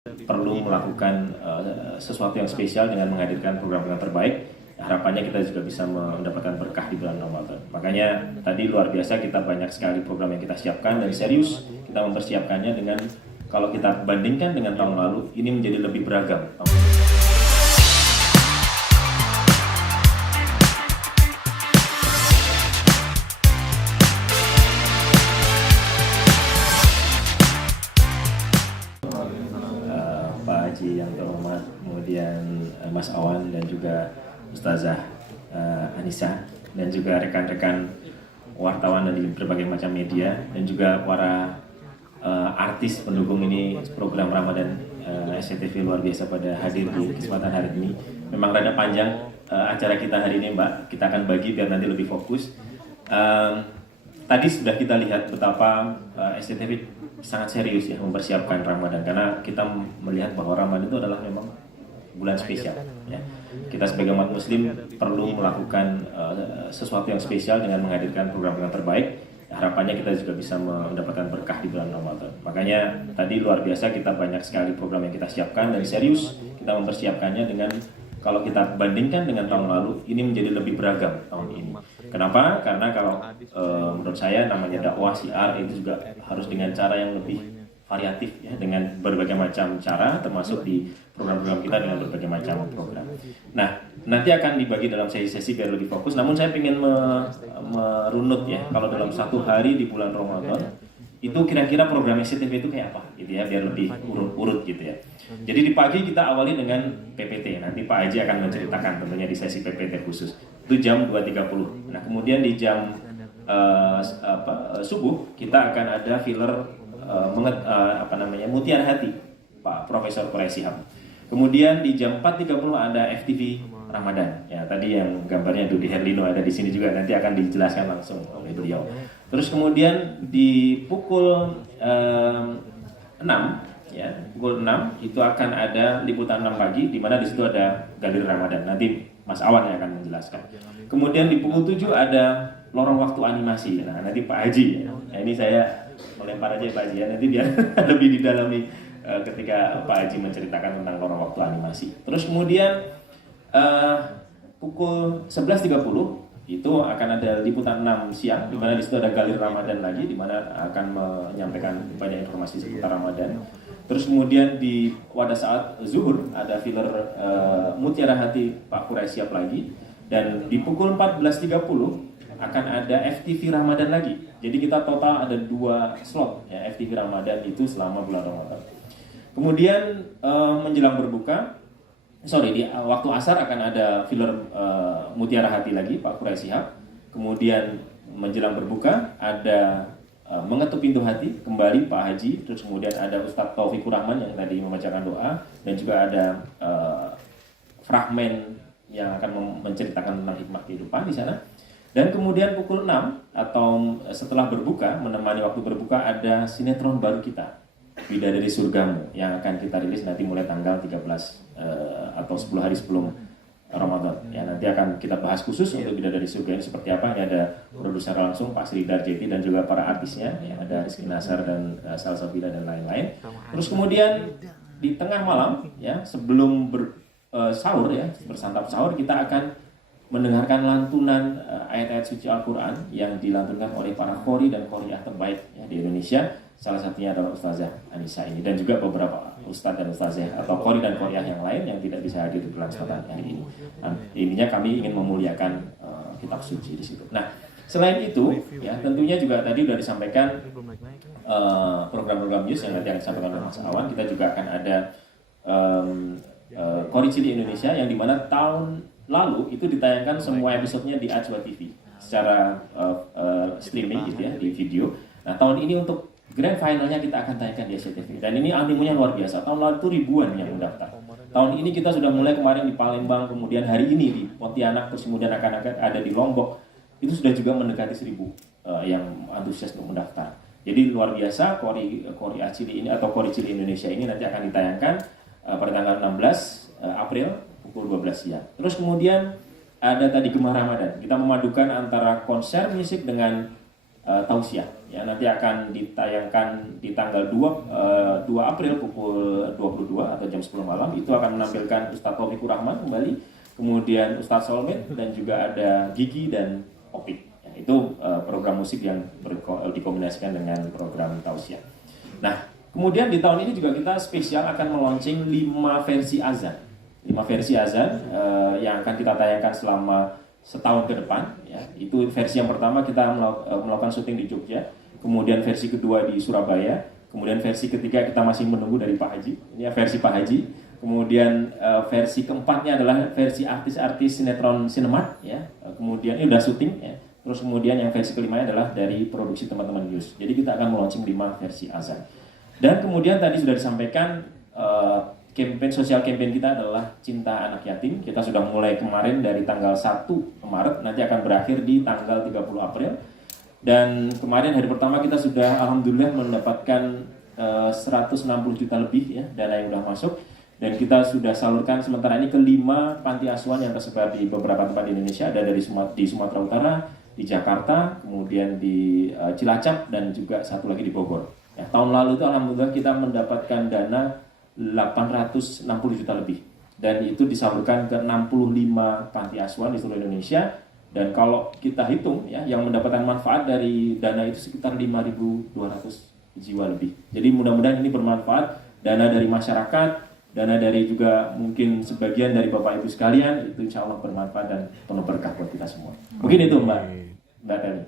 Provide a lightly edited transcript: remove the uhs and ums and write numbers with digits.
perlu melakukan sesuatu yang spesial dengan menghadirkan program-program terbaik. Harapannya kita juga bisa mendapatkan berkah di bulan Ramadan. Makanya tadi luar biasa, kita banyak sekali program yang kita siapkan dan serius kita mempersiapkannya dengan, kalau kita bandingkan dengan tahun lalu, ini menjadi lebih beragam. Pak Haji yang terhormat, kemudian Mas Awan dan juga Ustazah Anissa, dan juga rekan-rekan wartawan dari berbagai macam media, dan juga para artis pendukung ini program Ramadan SCTV luar biasa pada hadir di kesempatan hari ini. Memang rada panjang acara kita hari ini, Mbak. Kita akan bagi biar nanti lebih fokus. Tadi sudah kita lihat betapa SCTV sangat serius ya mempersiapkan Ramadan, karena kita melihat bahwa Ramadan itu adalah memang bulan spesial ya. Kita sebagai umat muslim perlu melakukan sesuatu yang spesial dengan menghadirkan program-program terbaik. Harapannya kita juga bisa mendapatkan berkah di bulan Ramadan. Makanya tadi luar biasa, kita banyak sekali program yang kita siapkan dan serius kita mempersiapkannya dengan, kalau kita bandingkan dengan tahun lalu, ini menjadi lebih beragam tahun ini. Kenapa? Karena kalau menurut saya namanya dakwah syiar itu juga harus dengan cara yang lebih variatif ya, dengan berbagai macam cara, termasuk di program-program kita dengan berbagai macam program. Nah, nanti akan dibagi dalam sesi-sesi biar lebih fokus. Namun saya ingin merunut ya, kalau dalam satu hari di bulan Ramadan itu kira-kira program SCTV itu kayak apa gitu ya, biar lebih urut-urut gitu ya. Jadi di pagi kita awali dengan PPT. Nanti Pak Haji akan menceritakan tentunya di sesi PPT khusus. Itu jam 2.30. Nah, kemudian di jam subuh kita akan ada filler Mutiara Hati Pak Profesor Quraisy. Kemudian di jam 4.30 ada FTV Ramadan. Ya, tadi yang gambarnya Dudy Herlino ada di sini juga, nanti akan dijelaskan langsung oleh beliau. Terus kemudian di pukul 6 ya, pukul 6 itu akan ada liputan 6 pagi, di mana di situ ada Galeri Ramadan. Nanti Mas Awan yang akan menjelaskan. Kemudian di pukul 7 ada lorong waktu animasi. Nah, nanti Pak Haji ya. Nah, ini saya melempar aja Pak Haji ya, nanti biar lebih didalami ketika Pak Haji menceritakan tentang lorong waktu animasi. Terus kemudian pukul 11.30 itu akan ada liputan 6 siang, di mana di situ ada Galeri Ramadan lagi, di mana akan menyampaikan banyak informasi seputar Ramadan. Terus kemudian pada saat zuhur ada filler Mutiara Hati Pak Quraisy lagi, dan di pukul 14.30 akan ada FTV Ramadan lagi. Jadi kita total ada 2 slot ya FTV Ramadan itu selama bulan Ramadan. Kemudian menjelang berbuka, di waktu asar akan ada filler Mutiara Hati lagi Pak Quraisy. Kemudian menjelang berbuka ada Mengetuk Pintu Hati kembali Pak Haji. Terus kemudian ada Ustadz Taufikur Rahman yang tadi membacakan doa, dan juga ada fragmen yang akan menceritakan tentang hikmah kehidupan di sana. Dan kemudian pukul 6 atau setelah berbuka, menemani waktu berbuka, ada sinetron baru kita, Bidadari Surgamu, yang akan kita rilis nanti mulai tanggal 13 atau 10 hari sebelum Ramadan. Ya, nanti akan kita bahas khusus untuk Bidadari Surga ini seperti apa. Ini ada produser langsung Pak Sri Darjeti dan juga para artisnya, ya, ada Rizky Nasar dan Salsabila dan lain-lain. Terus kemudian di tengah malam, ya, sebelum sahur ya, bersantap sahur, kita akan mendengarkan lantunan ayat-ayat suci Al-Quran yang dilantunkan oleh para qori dan qoriah terbaik ya, di Indonesia. Salah satunya adalah Ustazah Anissa ini, dan juga beberapa ustadz dan ustazah atau qori dan qoriah yang lain yang tidak bisa hadir di bulan Ramadan hari ini. Nah, intinya kami ingin memuliakan kitab suci di situ. Nah, selain itu ya, tentunya juga tadi sudah disampaikan program-program news yang nanti akan disampaikan oleh Mas Awan. Kita juga akan ada Qori Cili Indonesia, yang dimana tahun lalu itu ditayangkan semua episodenya di Ajwa TV secara streaming gitu ya, di video. Nah, tahun ini untuk grand finalnya kita akan tayangkan di SCTV, dan ini animonya luar biasa. Tahun lalu itu ribuan yang mendaftar. Tahun ini kita sudah mulai kemarin di Palembang, kemudian hari ini di Pontianak, terus kemudian akan ada di Lombok. Itu sudah juga mendekati 1.000 yang antusias untuk mendaftar. Jadi luar biasa. Qori Cili ini atau Qori Cili Indonesia ini nanti akan ditayangkan pada tanggal 16 April pukul 12 siang. Terus kemudian ada tadi Gemah Ramadan. Kita memadukan antara konser musik dengan tausiah. Ya, nanti akan ditayangkan di tanggal 2 April pukul 22 atau jam 10 malam. Itu akan menampilkan Ustadz Taufikur Rahman kembali, kemudian Ustadz Solmed, dan juga ada Gigi dan Opik. Ya, itu program musik yang dikombinasikan dengan program tausiah. Nah, kemudian di tahun ini juga kita spesial akan meluncing 5 versi azan. 5 versi azan yang akan kita tayangkan selama setahun ke depan. Ya. Itu versi yang pertama kita melakukan syuting di Jogja. Kemudian versi kedua di Surabaya, kemudian versi ketiga kita masih menunggu dari Pak Haji, ini ya versi Pak Haji. Kemudian versi keempatnya adalah versi artis-artis sinetron Sinemat, ya. Kemudian ini udah syuting, ya. Terus kemudian yang versi kelimanya adalah dari produksi teman-teman Yus. Jadi kita akan melaunching 5 versi azan. Dan kemudian tadi sudah disampaikan sosial campaign kita adalah Cinta Anak Yatim. Kita sudah mulai kemarin dari tanggal 1 Maret, nanti akan berakhir di tanggal 30 April. Dan kemarin hari pertama kita sudah alhamdulillah mendapatkan 160 juta lebih, ya, dana yang sudah masuk, dan kita sudah salurkan sementara ini ke 5 panti asuhan yang tersebar di beberapa tempat di Indonesia. Ada di Sumatera Utara, di Jakarta, kemudian di Cilacap, dan juga satu lagi di Bogor. Ya, tahun lalu itu alhamdulillah kita mendapatkan dana 860 juta lebih, dan itu disalurkan ke 65 panti asuhan di seluruh Indonesia. Dan kalau kita hitung, ya, yang mendapatkan manfaat dari dana itu sekitar 5.200 jiwa lebih. Jadi mudah-mudahan ini bermanfaat, dana dari masyarakat, dana dari juga mungkin sebagian dari Bapak Ibu sekalian, itu insya Allah bermanfaat dan penuh berkah buat kita semua. Mungkin itu Mbak Dani.